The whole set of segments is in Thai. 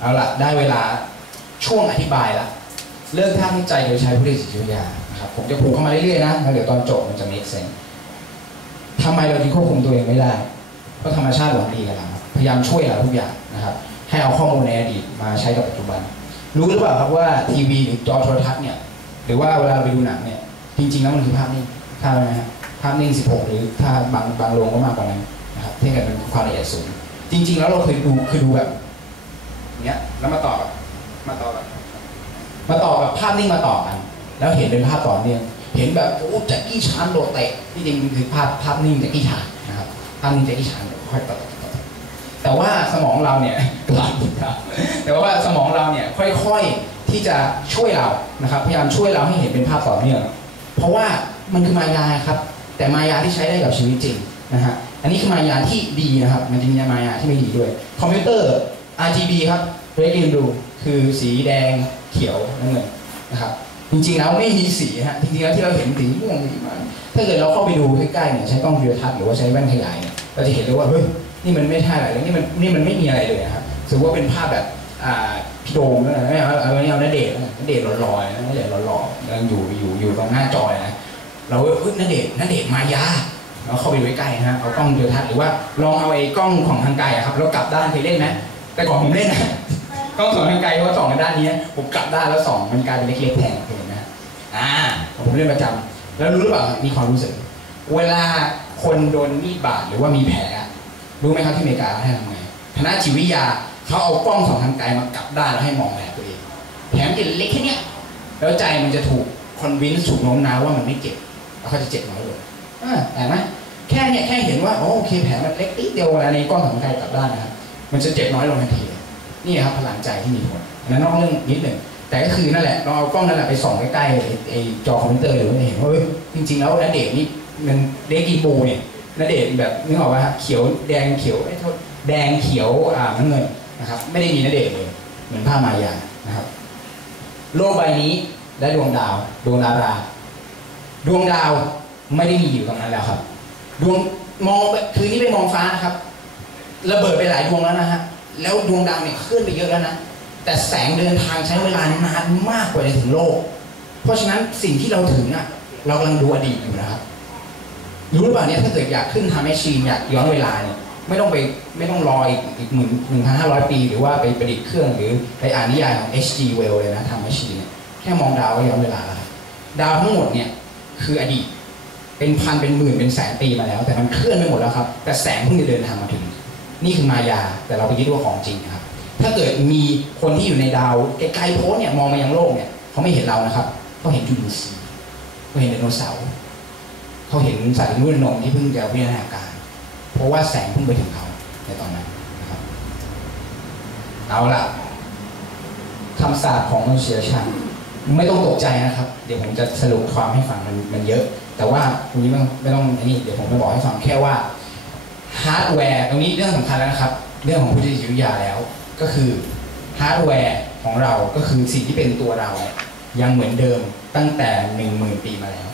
เอาละได้เวลาช่วงอธิบายละเรื่องท่าที่ใจโดยใช้พุทธิจิตวิทยานะครับผมจะผูกเข้ามาเรื่อยๆนะแล้วเดี๋ยวตอนจบมันจะ make sense ทำไมเราถึงควบคุมตัวเองไม่ได้ เพราะธรรมชาติหวังดีกับเราพยายามช่วยเราทุกอย่างนะครับ ให้เอาข้อมูลในอดีตมาใช้กับปัจจุบัน รู้หรือเปล่าครับว่าทีวีหรือจอโทรทัศน์เนี่ย หรือว่าเวลาเราไปดูหนังเนี่ย จริงๆแล้วมันคือภาพนิ่งภาพอะไรนะฮะภาพนิ่ง 16 หรือถ้าบางบางโรงก็มากกว่านั้นนะครับที่เกิดเป็นความละเอียดสูง จริง ๆ แล้วเราเคยดูคือดูแบบ เนี้ยแล้วมาต่อกับมาต่อกับมาต่อกับภาพนิ่งมาต่อกัน แล้วเห็นเป็นภาพต่อเนื่องเห็นแบบโอ้แจ็คกี้ชานโดดเตะที่จริงมันคือภาพภาพนิ่งแจ็คกี้ชานนะครับภาพนิ่งแจ็คกี้ชานค่อยต่อต่อต่อแต่ว่าสมองเราเนี่ยหลับครับแต่ว่าสมองเราเนี่ยค่อยๆที่จะช่วยเรานะครับ พยายามช่วยเราให้เห็นเป็นภาพต่อเนื่องเพราะว่ามันคือมายาครับ แต่มายาที่ใช้ได้กับชีวิตจริงนะฮะอันนี้คือมายาที่ดีนะครับ มันจะมีมายาที่ไม่ดีด้วย คอมพิวเตอร์ RGB ครับเรด and ดูคือสีแดงเขียวน้ำเงินนะครับ จริงๆแล้วไม่มีสีฮะจริงๆแล้วที่เราเห็นสีม่วงสีมันถ้าเกิดเราเข้าไปดูใกล้ๆเนี่ยใช้กล้องวิดีโอทัศน์หรือว่าใช้แว่นขยายเนี่ยเราจะเห็นเลยว่าเฮ้ยนี่มันไม่ใช่อะไรเลยนี่มันนี่มันไม่มีอะไรเลยนะครับถือว่าเป็นภาพแบบอ่าพี่โดมนะไม่เอาเอาไม่เอาณเดชน์นะณเดชน์ลอยๆนะณเดชน์หล่อๆกำลังอยู่อยู่อยู่ตรงหน้าจอยนะเราเฮ้ยณเดชน์ณเดชน์มายาเราเข้าไปดูใกล้ๆนะฮะเอากล้องวิดีโอทัศน์หรือว่าลองเอาไอ้กล้องของทางไกลอะครับแล้วกลับด้านเคยเล่นไหม แต่ก่อนผมเล่นนะกล้องส่องทางไกลเขาส่องกันด้านนี้ผมกลับด้านแล้วส่องมันกลายเป็นเล็กๆแทนเคยเห็นไหมอ่าผมเล่นประจำแล้วรู้หรือเปล่ามีความรู้สึก เวลาคนโดนมีดบาดหรือว่ามีแผลอะรู้ไหมครับที่อเมริกาเขาให้ทำไงคณะจิตวิทยาเขาเอากล้องส่องทางไกลมากลับด้านแล้วให้มองแผลตัวเองแผลมันจะเล็กแค่นี้แล้วใจมันจะถูกคอนวินส์ถูกโน้มน้าวว่ามันไม่เจ็บแล้วเขาจะเจ็บน้อยลงอ่าแต่ไหมแค่เนี้ยแค่เห็นว่าโอเคแผลมันเล็กนิดเดียวเวลาในกล้องส่องทางไกลกลับด้านนะครับ มันจะเจ็บน้อยลงทันทีนี่ครับพลังใจที่มีผลอันนั้นนอกเรื่องนิดหนึ่งแต่ก็คือนั่นแหละเราเอากล้องนั่นแหละไปส่องใกล้ๆไอ้จอคอมพิวเตอร์หรือว่าเห็นว่าเฮ้จริงๆแล้วนัเดชน์นี่มันเด็กกีบูเนี่ยนเดชแบบนึกออกไหมฮะเขียวแดงเขียวไอ้โทษแดงเขียวอ่าน้ำเงินนะครับ ไม่ได้มีนเดชเลยเหมือนผ้ามายานะครับ โลกใบนี้และดวงดาว ดวงดารา ดวงดาวไม่ได้มีอยู่ตรงนั้นแล้วครับ ดวงมองคืนนี้ไปมองฟ้านะครับ ระเบิดไปหลายดวงแล้วนะฮะ แล้วดวงดาวเนี่ยเคลื่อนไปเยอะแล้วนะ แต่แสงเดินทางใช้เวลานานมากกว่าจะถึงโลก เพราะฉะนั้นสิ่งที่เราถึงอะ เรากำลังดูอดีตอยู่นะครับ รู้หรือเปล่าเนี่ยถ้าเกิดอยากขึ้นทำแมชชีนอยากย้อนเวลาเนี่ยไม่ต้องไปไม่ต้องรออีกอีกหมื่นหนึ่งพันห้าร้อยปี หรือว่าไปประดิษฐ์เครื่องหรือไปอ่านนิยายของ H.G. Wells เลยนะทำแมชชีนเนี่ยแค่มองดาวก็ย้อนเวลาแล้วดาวทั้งหมดเนี่ยคืออดีตเป็นพันเป็นหมื่นเป็นแสนปีมาแล้ว แต่มันเคลื่อนไปหมดแล้วครับ แต่แสงเพิ่งจะเดินทางมาถึง นี่คือมายาแต่เราไปยึดว่าของจริงนะครับ ถ้าเกิดมีคนที่อยู่ในดาวไกลๆโพ้นเนี่ยมองมายังโลกเนี่ยเขาไม่เห็นเรานะครับเขาเห็นจุลินทรีย์เขาเห็นไดโนเสาร์เขาเห็นสัตว์รุ่นนมที่เพิ่งจะวิวัฒนาการ เพราะว่าแสงเพิ่งไปถึงเขาในตอนนั้นนะครับเอาละคำสาปของมนุษยชาติไม่ต้องตกใจนะครับ เดี๋ยวผมจะสรุปความให้ฟังมันมันเยอะ แต่ว่าวันนี้ไม่ต้องไม่ต้องอันนี้เดี๋ยวผมจะบอกให้ฟังแค่ว่า ฮาร์ดแวร์ตรงนี้เรื่องสำคัญแล้วนะครับ เรื่องของพุทธจิตวิทยาแล้วก็คือฮาร์ดแวร์ของเราก็คือสิ่งที่เป็นตัวเรา ยังเหมือนเดิมตั้งแต่หนึ่งหมื่นปีมาแล้ว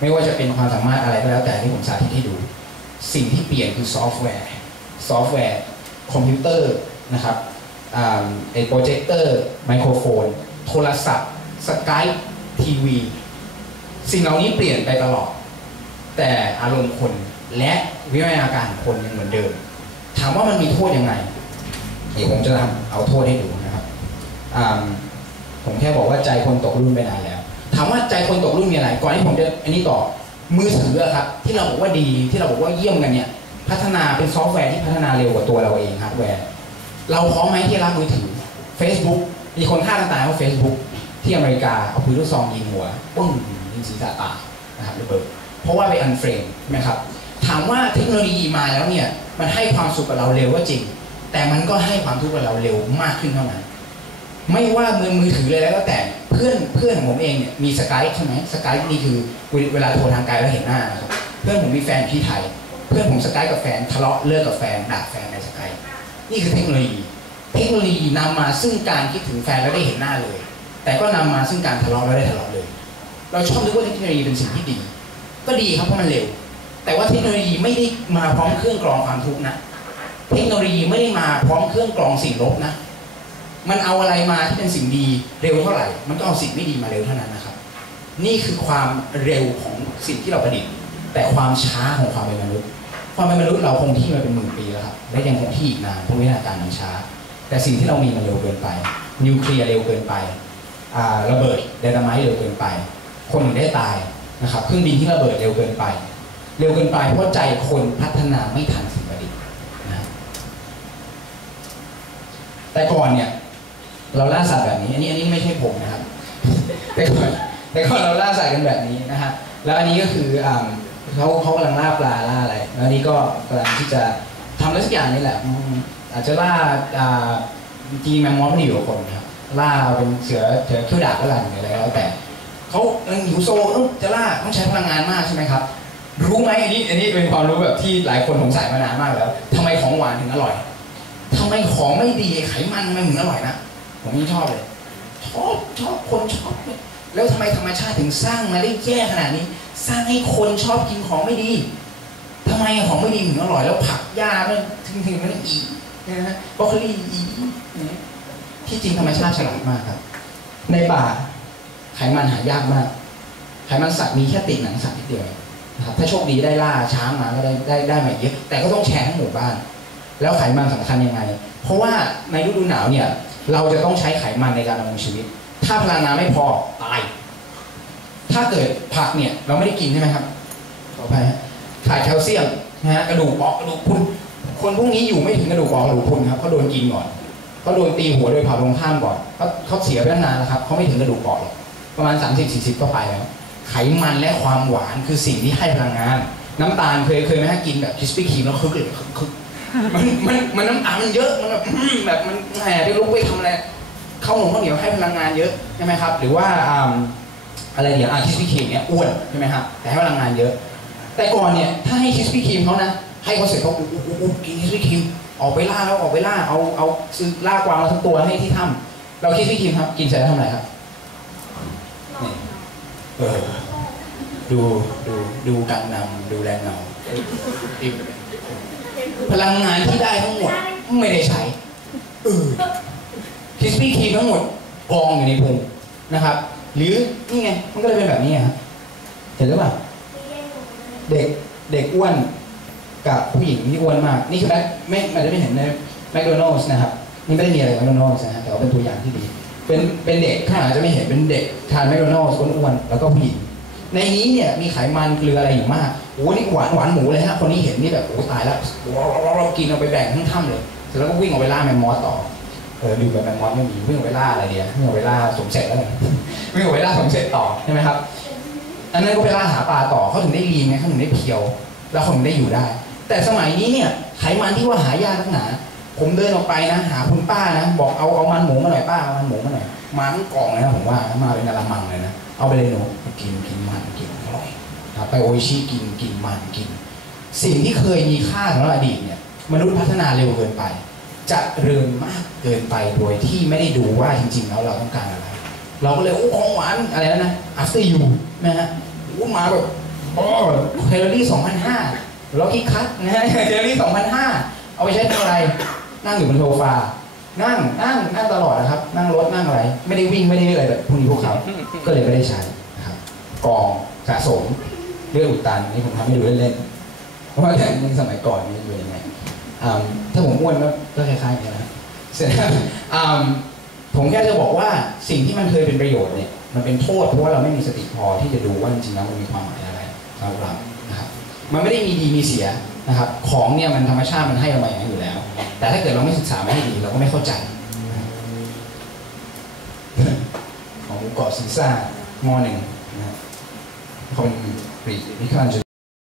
ไม่ว่าจะเป็นความสามารถอะไรก็แล้วแต่ที่ผมสาธิตให้ดู สิ่งที่เปลี่ยนคือซอฟต์แวร์ซอฟต์แวร์คอมพิวเตอร์นะครับอไอโปรเจคเตอร์ไมโครโฟน โทรศัพท์สกายทีวีสิ่งเหล่านี้เปลี่ยนไปตลอด แต่อารมณ์คน และวิวัฒนาการคนยังเหมือนเดิม ถามว่ามันมีโทษยังไง เดี๋ยวผมจะทำเอาโทษให้ดูนะครับ ผมแค่บอกว่าใจคนตกรุ่นไปนานแล้ว ถามว่าใจคนตกรุ่นมีอะไร ก่อนที่ผมจะอันนี้ต่อ มือถือครับ ที่เราบอกว่าดี ที่เราบอกว่าเยี่ยมกันเนี่ย พัฒนาเป็นซอฟต์แวร์ที่พัฒนาเร็วกว่าตัวเราเองฮาร์ดแวร์ เราพร้อมไหมที่รับมือถือ Facebook มีคนฆ่ากันตายเพราะ Facebook ที่อเมริกาเอาปืนลูกซองยิงหัวปึ้งยิงศีรษะตายนะครับระเบิดเพราะว่าไปอันเฟรมใช่ไหมครับามว่าเทคโนโลยีมาแล้วเนี่ยมันให้ความสุขกับเราเร็วก็จริง แต่มันก็ให้ความทุกข์กับเราเร็วมากขึ้นเท่านั้น ไม่ว่ามือมือถือเลยแล้วแต่เพื่อนเพื่อนของผมเองเนี่ยมีสกายใช่ไหมสกายนี่คือเวลาโทรทางไกลแล้วเห็นหน้าครับเพื่อนผมมีแฟนที่ไทย เพื่อนผมสกายกับแฟนทะเลาะเลิกกับแฟนด่าแฟนในสกายนี่คือเทคโนโลยี เทคโนโลยีนำมาซึ่งการคิดถึงแฟนแล้วได้เห็นหน้าเลย แต่ก็นำมาซึ่งการทะเลาะแล้วได้ทะเลาะเลย เราชอบนึกว่าเทคโนโลยีเป็นสิ่งที่ดี ก็ดีครับเพราะมันเร็ว แต่ว่าเทคโนโลยีไม่ได้มาพร้อมเครื่องกรองความทุกข์นะ เทคโนโลยีไม่ได้มาพร้อมเครื่องกรองสิ่งลบนะ มันเอาอะไรมาที่เป็นสิ่งดีเร็วเท่าไหร่ มันก็เอาสิ่งไม่ดีมาเร็วเท่านั้นนะครับ นี่คือความเร็วของสิ่งที่เราประดิษฐ์ แต่ความช้าของความเป็นมนุษย์ ความเป็นมนุษย์เราคงที่มาเป็นหมื่นปีแล้วครับ และยังคงที่อีกนานเพราะวิทยาการมันช้า แต่สิ่งที่เรามีมันเร็วเกินไป นิวเคลียร์เร็วเกินไประเบิดไดนาไมต์เร็วเกินไป คนถึงได้ตายนะครับ เครื่องบินที่ระเบิดเร็วเกินไป เร็วเกินไปเพราะใจคนพัฒนาไม่ทันสิ่งประดิษฐ์นะแต่ก่อนเนี่ย เราล่าสัตว์แบบนี้ อันนี้อันนี้ไม่ใช่ผมนะครับ แต่ก่อนแต่ก่อนเราล่าสัตว์กันแบบนี้นะฮะแล้วอันนี้ก็คืออ่าเขาเขากำลังล่าปลาล่าอะไร แล้วอันนี้ก็กำลังที่จะทำอะไรสักอย่างนี่แหละ อาจจะล่าอ่าจริงแมมมอสไม่อยู่กับคนนะครับล่าเป็นเสือเสือเขี้ยวดาบก็ลันหรืออะไรก็แล้วแต่เขาหิวโซต้องจะล่าต้องใช้พลังงานมากใช่ไหมครับ รู้ไหมอันนี้อันนี้เป็นความรู้แบบที่หลายคนสงสัยมานานมากแล้วทำไมของหวานถึงอร่อยทำไมของไม่ดีไขมันทำไมถึงอร่อยนะผมยังชอบเลยชอบชอบคนชอบแล้วทำไมธรรมชาติถึงสร้างมาได้แย่ขนาดนี้ สร้างให้คนชอบกินของไม่ดีทำไมของไม่ดีถึงอร่อยแล้วผักหญ้ามันถึงถึงมันอีนะฮะบรอกโคลีอีนะที่จริงธรรมชาติฉลาดมากครับ ในป่าไขมันหายากมาก ไขมันสัตว์มีแค่ติดหนังสัตว์นิดเดียว นะครับถ้าโชคดีได้ล่าช้างมาก็ได้ได้ได้มาเยอะแต่ก็ต้องแชร์ทั้งหมู่บ้าน แล้วไขมันสำคัญยังไง เพราะว่าในฤดูหนาวเนี่ย เราจะต้องใช้ไขมันในการดำรงชีวิต ถ้าพลังงานไม่พอตาย ถ้าเกิดผักเนี่ยเราไม่ได้กินใช่ไหมครับขออภัยขาดแคลเซียมนะฮะกระดูกเปราะกระดูกพุนคนพวกนี้อยู่ไม่ถึงกระดูกเปราะกระดูกพุนครับเขาโดนกินก่อนเขาโดนตีหัวโดยเผ่าตรงข้ามก่อนเขาเขาเสียไปนานแล้วครับเขาไม่ถึงกระดูกเปราะหรอกประมาณ 30 40ก็ไปแล้ว ไขมันและความหวานคือสิ่งที่ให้พลังงาน น้ำตาลเคยเคยไหมฮะกินแบบคิสปี้ครีมแล้วคึกเลยคึกมันมันมันน้ำตาลมันเยอะมันแบบแบบมันแหมไปลุกไปทำอะไรข้าวหนมข้าวเหนียวให้พลังงานเยอะใช่ไหมครับ หรือว่าอะไรอย่างอ่าคิสปี้ครีมเนี่ยอ้วนใช่ไหมครับแต่ให้พลังงานเยอะ แต่ก่อนเนี่ยถ้าให้คิสปี้ครีมเขานะให้เขาเสร็จเขาอุ๊บอุ๊บอุ๊บกินคิสปี้ครีมออกไปล่าแล้วออกไปล่าเอาเอาซื้อล่ากวางมาทั้งตัวให้ที่ถ้ำเราคิสปี้ครีมครับกินเสร็จแล้วทำอะไรครับ เออดูดูดูการนำดูแรงเงานพลังงานที่ได้ทั้งหมดไม่ได้ใช้เออคิสปี้คีทั้งหมดกองอยู่ในพุงนะครับ หรือนี่ไงมันก็เลยเป็นแบบนี้ครับเห็นหรือเปล่าเด็กเด็กอ้วนกับผู้หญิงที่อ้วนมาก นี่คือแม็กไม่มันจะไม่เห็นในแมคโดนัลส์นะครับ นี่ไม่ได้มีอะไรแมคโดนัลส์นะฮะแต่ว่าเป็นตัวอย่างที่ดี เป็นเป็นเด็กข้างหลังจะไม่เห็นเป็นเด็กทานแมคโดนัลส์อ้วนๆแล้วก็ผู้หญิงในนี้เนี่ยมีไขมันเกลืออะไรอยู่มากโอ้นี่หวานหวานหมูเลยฮะคนนี้เห็นนี่แบบโอ้ตายแล้วเรากินเอาไปแบ่งทั้งถ้ำเลยเสร็จแล้วก็วิ่งออกไปล่าแมมมอสต่อเออดูแบบแมมมอสไม่มีวิ่งออกไปล่าอะไรเดียววิ่งออกไปล่าสมเสร็จแล้ววิ่งออกไปล่าสมเสร็จต่อใช่ไหมครับอันนั้นก็ไปล่าหาปลาต่อเขาถึงได้ลีนไงเขาถึงได้เพียว แล้วเขาถึงได้อยู่ได้ แต่สมัยนี้เนี่ยไขมันที่ว่าหายากนักหนา ผมเดินออกไปนะ หาคุณป้านะ บอกเอาเอามันหมูมาหน่อยป้าเอามันหมูมาหน่อยมาทั้งกล่องเลยนะผมว่ามาเป็นกะละมังเลยนะเอาไปเลยหนูกินกินมันกินอร่อยครับไปโอชิกินกินมันกิน สิ่งที่เคยมีค่าสำหรับอดีตเนี่ยมนุษย์พัฒนาเร็วเกินไป จะเริญมากเกินไปโดยที่ไม่ได้ดูว่าจริงๆแล้วเราต้องการอะไร เราก็เลยโอ้ของหวานอะไรแล้วนะ after you นะฮะโอ้มาแบบโอ้แคลอรี่2,500ล็อกกี้คัทนะฮะแคลอรี่2,500เอาไปใช้ทำอะไร นั่งอยู่บนโซฟา นั่งนั่งนั่งตลอดนะครับ นั่งรถนั่งอะไร ไม่ได้วิ่งไม่ได้อะไรแบบพวกนี้พวกเขา ก็เลยไม่ได้ใช้นะครับกองสะสมเลือดอุดตันนี่ผมทำให้ดูเล่นๆเพราะว่าแต่ในสมัยก่อนนี่เป็นยังไงถ้าผมอ้วนก็คล้ายๆกันนะเสร็จแล้วผมแค่จะบอกว่าสิ่งที่มันเคยเป็นประโยชน์เนี่ยมันเป็นโทษเพราะว่าเราไม่มีสติพอที่จะดูว่าจริงๆแล้วมันมีความหมายอะไรสำหรับเรานะครับมันไม่ได้มีดีมีเสีย นะครับของเนี่ยมันธรรมชาติมันให้เรามาอย่างนี้อยู่แล้ว แต่ถ้าเกิดเราไม่ศึกษาไม่ให้ดีเราก็ไม่เข้าใจของหมูเกาะซีซ่า มอหนึ่งนะครับคนปรีดิคัน